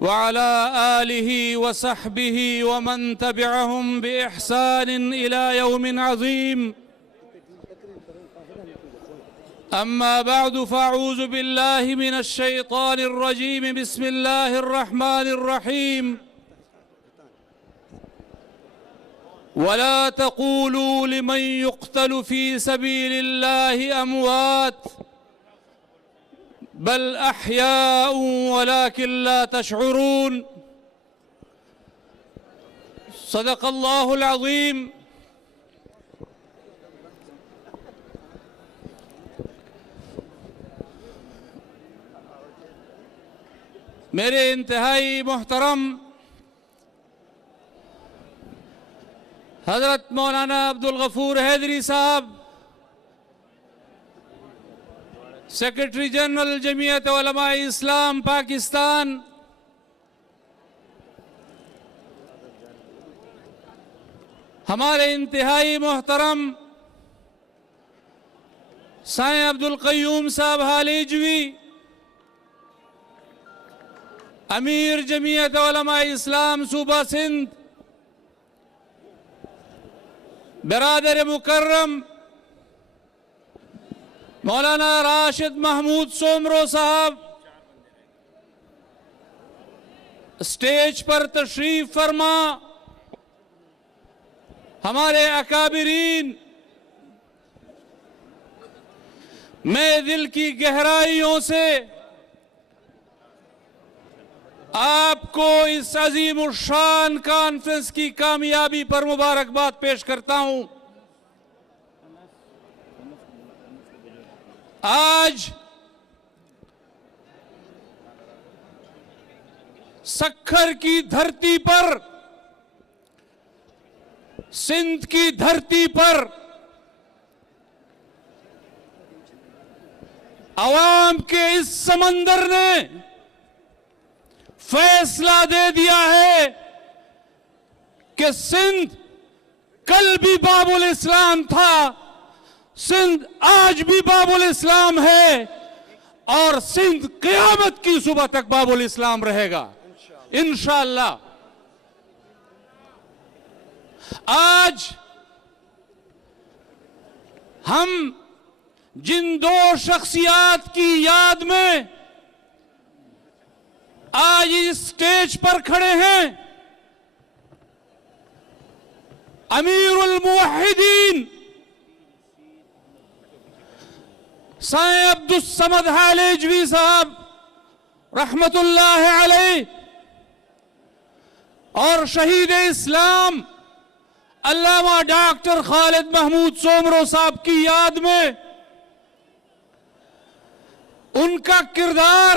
وعلى آله وصحبه ومن تبعهم بإحسان إلى يوم عظيم. أما بعد فأعوذ بالله من الشيطان الرجيم. بسم الله الرحمن الرحيم. ولا تقولوا لمن يقتل في سبيل الله أموات بل أحياء ولكن لا تشعرون. صدق الله العظيم. میرے انتہائی محترم حضرت مولانا عبدالغفور حیدری صاحب، سیکرٹری جنرل جمعیت علماء اسلام پاکستان، ہمارے انتہائی محترم سائیں عبدالقیوم صاحب حالیجوی، امیر جمعیت علماء اسلام صوبہ سندھ، برادر مکرم مولانا راشد محمود سومرو صاحب، اسٹیج پر تشریف فرما، ہمارے اکابرین، میں دل کی گہرائیوں سے آپ کو اس عظیم الشان کانفرنس کی کامیابی پر مبارکباد پیش کرتا ہوں۔ آج سکھر کی دھرتی پر، سندھ کی دھرتی پر عوام کے اس سمندر نے فیصلہ دے دیا ہے کہ سندھ کل بھی باب الاسلام تھا، سندھ آج بھی باب الاسلام ہے، اور سندھ قیامت کی صبح تک باب الاسلام رہے گا انشاءاللہ۔ آج ہم جن دو شخصیات کی یاد میں آج اس سٹیج پر کھڑے ہیں، امیر الموحدین سائیں عبدالصمد حالیجوی صاحب رحمت اللہ علیہ، اور شہید اسلام علامہ ڈاکٹر خالد محمود سومرو صاحب کی یاد میں ان کا کردار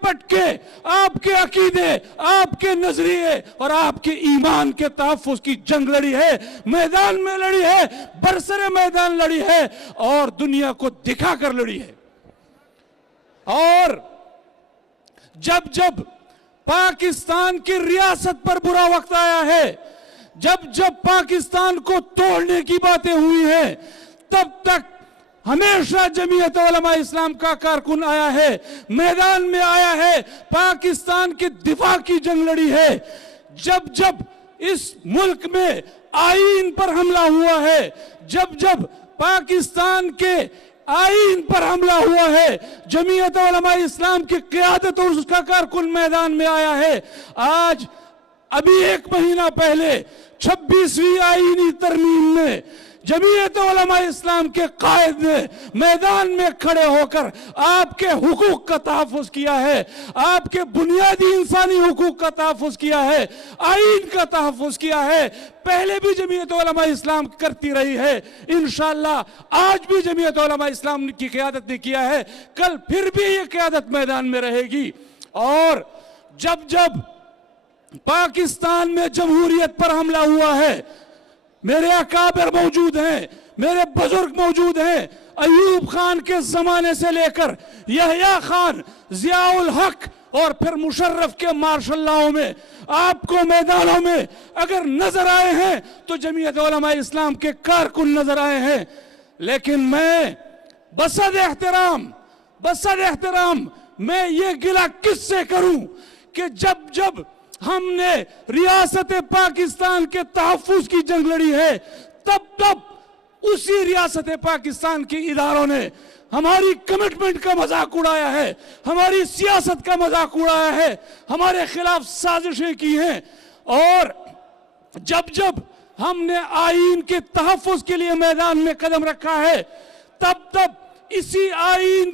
پٹکے، آپ کے عقیدے، آپ کے نظریے اور آپ کے ایمان کے تحفظ کی جنگ لڑی ہے، میدان میں لڑی ہے، برسر میدان لڑی ہے اور دنیا کو دکھا کر لڑی ہے۔ اور جب جب پاکستان کی ریاست پر برا وقت آیا ہے، جب جب پاکستان کو توڑنے کی باتیں ہوئی ہیں، تب تک ہمیشہ جمعیت علماء اسلام کا کارکن آیا ہے، میدان میں آیا ہے، پاکستان کے دفاع کی جنگ لڑی ہے۔ جب جب اس ملک میں آئین پر حملہ ہوا ہے، جب جب پاکستان کے آئین پر حملہ ہوا ہے، جمعیت علماء اسلام کی قیادت اور اس کا کارکن میدان میں آیا ہے۔ آج ابھی 1 مہینہ پہلے 26ویں آئینی ترمیم میں جمعیت علماء اسلام کے قائد نے میدان میں کھڑے ہو کر آپ کے حقوق کا تحفظ کیا ہے، آپ کے بنیادی انسانی حقوق کا تحفظ کیا ہے، آئین کا تحفظ کیا ہے۔ پہلے بھی جمعیت علماء اسلام کرتی رہی ہے، انشاءاللہ آج بھی جمعیت علماء اسلام کی قیادت نے کیا ہے، کل پھر بھی یہ قیادت میدان میں رہے گی۔ اور جب جب پاکستان میں جمہوریت پر حملہ ہوا ہے، میرے اکابر موجود ہیں، میرے بزرگ موجود ہیں، ایوب خان کے زمانے سے لے کر یحییٰ خان، ضیاء الحق اور پھر مشرف کے مارشل لاؤں میں آپ کو میدانوں میں اگر نظر آئے ہیں تو جمعیت علماء اسلام کے کارکن نظر آئے ہیں۔ لیکن میں بصد احترام میں یہ گلہ کس سے کروں کہ جب جب ہم نے ریاست پاکستان کے تحفظ کی جنگ لڑی ہے، تب تب اسی ریاست پاکستان کے اداروں نے ہماری کمٹمنٹ کا مذاق اڑایا ہے، ہماری سیاست کا مذاق اڑایا ہے، ہمارے خلاف سازشیں کی ہیں۔ اور جب جب ہم نے آئین کے تحفظ کے لیے میدان میں قدم رکھا ہے، تب تب اسی آئین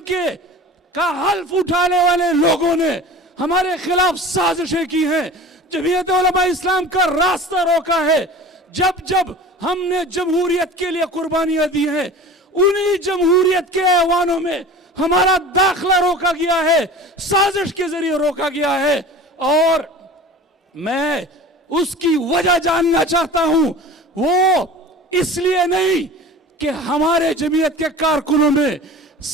کا حلف اٹھانے والے لوگوں نے ہمارے خلاف سازشیں کی ہیں، جمعیت علماء اسلام کا راستہ روکا ہے۔ جب جب ہم نے جمہوریت کے لیے قربانیاں دی ہیں، انہی جمہوریت کے ایوانوں میں ہمارا داخلہ روکا گیا ہے، سازش کے ذریعے روکا گیا ہے۔ اور میں اس کی وجہ جاننا چاہتا ہوں، وہ اس لیے نہیں کہ ہمارے جمعیت کے کارکنوں میں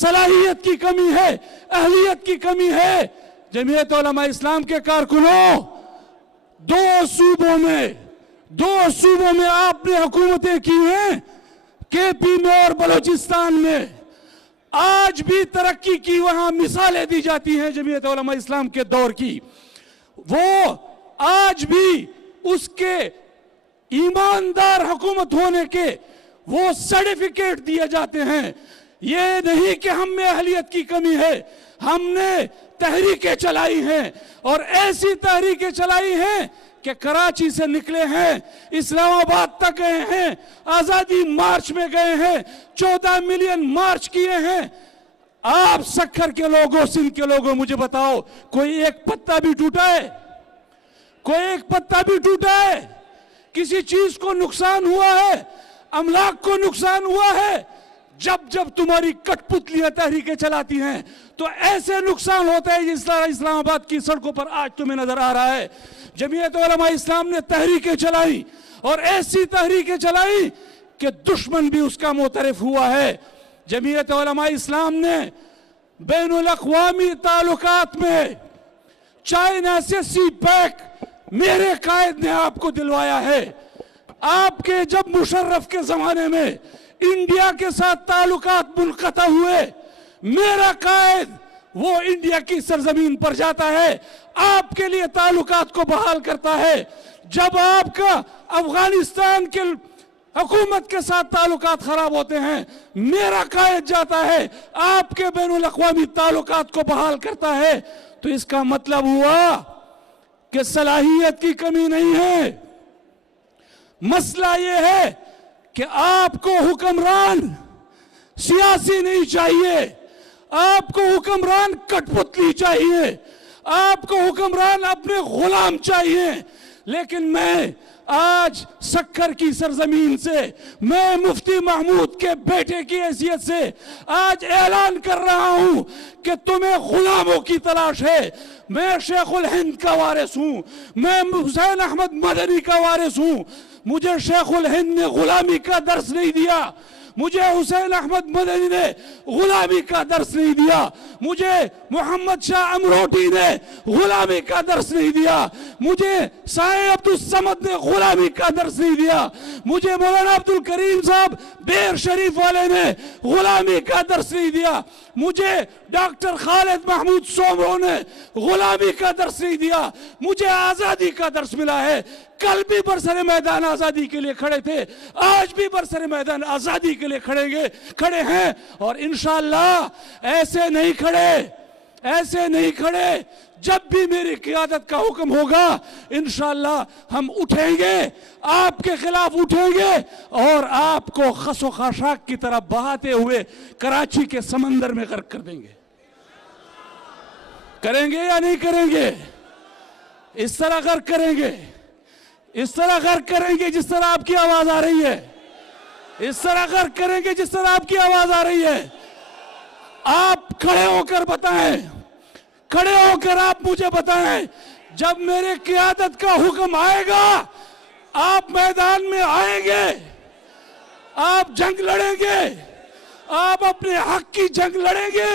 صلاحیت کی کمی ہے، اہلیت کی کمی ہے۔ جمعیت علماء اسلام کے کارکنوں، دو صوبوں میں آپ نے حکومتیں کی ہیں، کے پی میں اور بلوچستان میں، آج بھی ترقی کی وہاں مثالیں دی جاتی ہیں جمعیت علماء اسلام کے دور کی، وہ آج بھی اس کے ایماندار حکومت ہونے کے وہ سرٹیفکیٹ دیے جاتے ہیں۔ یہ نہیں کہ ہم میں اہلیت کی کمی ہے، ہم نے تحریکیں چلائی ہیں اور ایسی تحریکیں چلائی ہیں کہ کراچی سے نکلے ہیں، اسلام آباد تک گئے ہیں، آزادی مارچ میں گئے ہیں، 14 ملین مارچ کیے ہیں۔ آپ سکھر کے لوگوں، سندھ کے لوگوں، مجھے بتاؤ کوئی ایک پتا بھی ٹوٹا ہے؟ کوئی ایک پتا بھی ٹوٹا ہے؟ کسی چیز کو نقصان ہوا ہے؟ املاک کو نقصان ہوا ہے؟ جب جب تمہاری کٹ پتلیاں تحریکیں چلاتی ہیں تو ایسے نقصان ہوتا ہے جس طرح اسلام آباد کی سڑکوں پر آج تمہیں نظر آ رہا ہے۔ جمعیت علماء اسلام نے تحریکیں چلائی اور ایسی تحریکیں چلائی کہ دشمن بھی اس کا معترف ہوا ہے۔ جمعیت علماء اسلام نے بین الاقوامی تعلقات میں چائنا سے سی پیک میرے قائد نے آپ کو دلوایا ہے۔ آپ کے جب مشرف کے زمانے میں انڈیا کے ساتھ تعلقات منقطع ہوئے، میرا قائد وہ انڈیا کی سرزمین پر جاتا ہے، آپ کے لیے تعلقات کو بحال کرتا ہے۔ جب آپ کا افغانستان کے حکومت کے ساتھ تعلقات خراب ہوتے ہیں، میرا قائد جاتا ہے، آپ کے بین الاقوامی تعلقات کو بحال کرتا ہے۔ تو اس کا مطلب ہوا کہ صلاحیت کی کمی نہیں ہے، مسئلہ یہ ہے کہ آپ کو حکمران سیاسی نہیں چاہیے، آپ کو حکمران کٹ پتلی چاہیے، آپ کو حکمران اپنے غلام چاہیے۔ لیکن میں آج سکر کی سرزمین سے میں مفتی محمود کے بیٹے کی حیثیت سے آج اعلان کر رہا ہوں کہ تمہیں غلاموں کی تلاش ہے. میں شیخ الہند کا وارث ہوں, میں حسین احمد مدنی کا وارث ہوں. مجھے شیخ الہند نے غلامی کا درس نہیں دیا, مجھے حسین احمد مدنی نے غلامی کا درس نہیں دیا, مجھے محمد شاہ امروٹی نے غلامی کا درس نہیں دیا, مجھے سائیں عبدالصمد نے غلامی کا درس نہیں دیا, مجھے مولانا عبدالکریم صاحب بیر شریف والے نے غلامی کا درس نہیں دیا, مجھے ڈاکٹر خالد محمود سومرو نے غلامی کا درس نہیں دیا. مجھے آزادی کا درس ملا ہے. کل بھی برسر میدان آزادی کے لیے کھڑے تھے, آج بھی برسر میدان آزادی کے لیے کھڑے ہیں, اور انشاءاللہ ایسے نہیں کھڑے. جب بھی میری قیادت کا حکم ہوگا انشاءاللہ ہم اٹھیں گے, آپ کے خلاف اٹھیں گے, اور آپ کو خس و خاشاک کی طرح بہاتے ہوئے کراچی کے سمندر میں غرق کر دیں گے. کریں گے یا نہیں کریں گے؟ اس طرح غرق کریں گے, اس طرح غرق کریں گے جس طرح آپ کی آواز آ رہی ہے, اس طرح غرق کریں گے جس طرح آپ کی آواز آ رہی ہے. آپ کھڑے ہو کر بتائیں, کھڑے ہو کر آپ مجھے بتائیں, جب میرے قیادت کا حکم آئے گا آپ میدان میں آئیں گے, آپ جنگ لڑیں گے, آپ اپنے حق کی جنگ لڑیں گے,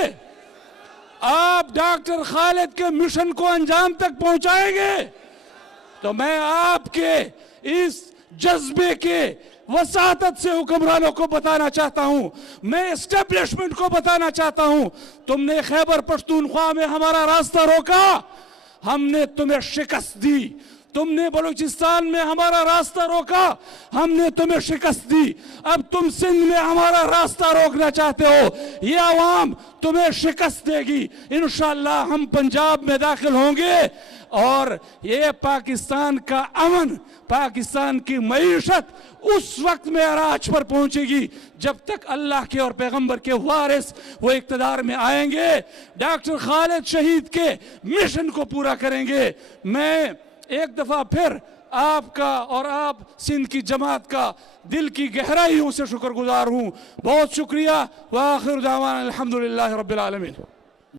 آپ ڈاکٹر خالد کے مشن کو انجام تک پہنچائیں گے. تو میں آپ کے اس جذبے کے وساطت سے حکمرانوں کو بتانا چاہتا ہوں, میں اسٹیبلشمنٹ کو بتانا چاہتا ہوں, تم نے خیبر پختونخوا میں ہمارا راستہ روکا, ہم نے تمہیں شکست دی. تم نے بلوچستان میں ہمارا راستہ روکا, ہم نے تمہیں شکست دی. اب تم سندھ میں ہمارا راستہ روکنا چاہتے ہو, یہ عوام تمہیں شکست دے گی. انشاءاللہ ہم پنجاب میں داخل ہوں گے, اور یہ پاکستان کا امن, پاکستان کی معیشت اس وقت میں معراج پر پہنچے گی جب تک اللہ کے اور پیغمبر کے وارث وہ اقتدار میں آئیں گے, ڈاکٹر خالد شہید کے مشن کو پورا کریں گے. میں ایک دفعہ پھر آپ کا اور آپ سندھ کی جماعت کا دل کی گہرائیوں سے شکر گزار ہوں. بہت شکریہ. وآخر دعوانا الحمدللہ رب العالمین.